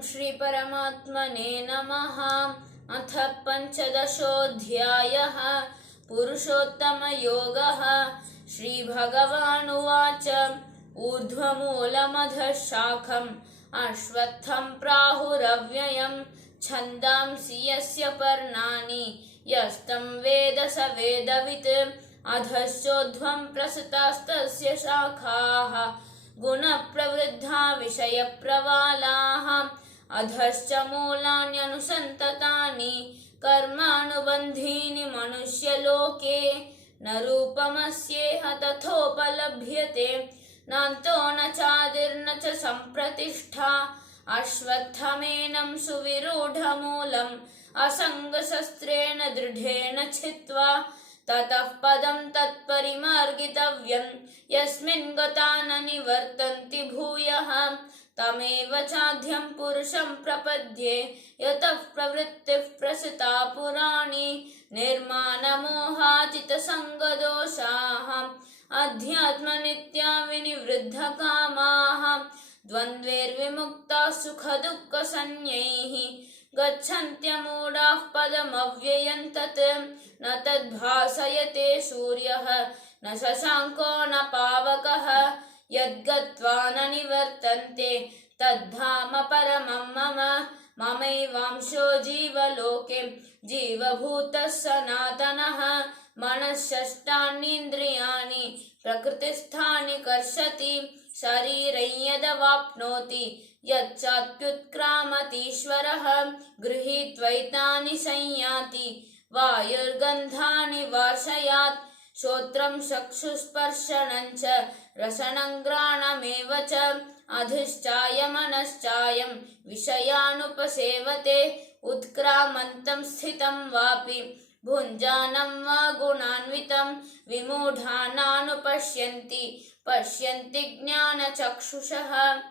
श्री परमात्मने नमः। अथ पंचदशोऽध्यायः पुरुषोत्तमयोगः। श्रीभगवानुवाच ऊर्ध्वमूलमधः शाखम् अश्वत्थं प्राहुरव्ययम् छन्दांसि यस्य पर्णानि यस्तं वेद स वेदवित्। अधश्चोर्ध्वं प्रसृतास्तस्य शाखाः गुणप्रवृद्धा विषयप्रवालाः। अधश्च मूलान्यनुसन्ततानि कर्मानुबन्धीनि मनुष्यलोके। न रूपमस्येह तथोपलभ्यते नान्तो न चादिर्न च सम्प्रतिष्ठा। अश्वत्थमेनं सुविरूढमूलम् असङ्गशस्त्रेण दृढेन छित्त्वा ततः पदं तत्परिमार्गितव्यं यस्मिन् गता न निवर्तन्ति भूयः। तमेव चाद्यं पुरुषं प्रपद्ये यतः प्रवृत्तिः प्रसृता पुराणी। निर्मानमोहाजितसङ्गदोषाः अध्यात्मनित्या विनिवृद्धकामाः। द्वन्द्वैर्विमुक्ताः सुखदुःखसंज्ञैः गच्छन्त्यमूढाः पदमव्ययं तत्। न तद्भासयते सूर्यः न शशाङ्को न पावकः यद्गत्वा न निवर्तन्ते तद्धाम परमं मम। ममैवांशो जीवलोके जीवभूतः सनातनः। मनःषष्ठानीन्द्रियाणि प्रकृतिस्थानि कर्षति। शरीरं यदवाप्नोति यच्चाप्युत्क्रामतीश्वरः गृहीत्वैतानि संयाति वायुर्गन्धानि वार्षयात्। श्रोत्रं चक्षुस्पर्शनं च रसनं घ्राणमेव च। अधश्चाय मनश्चायं विषयानुपसेवते। उत्क्रामन्तं स्थितं वापि भुञ्जानं वा गुणान्वितं। विमूढानानुपश्यन्ति पश्यन्ति ज्ञानचक्षुषः।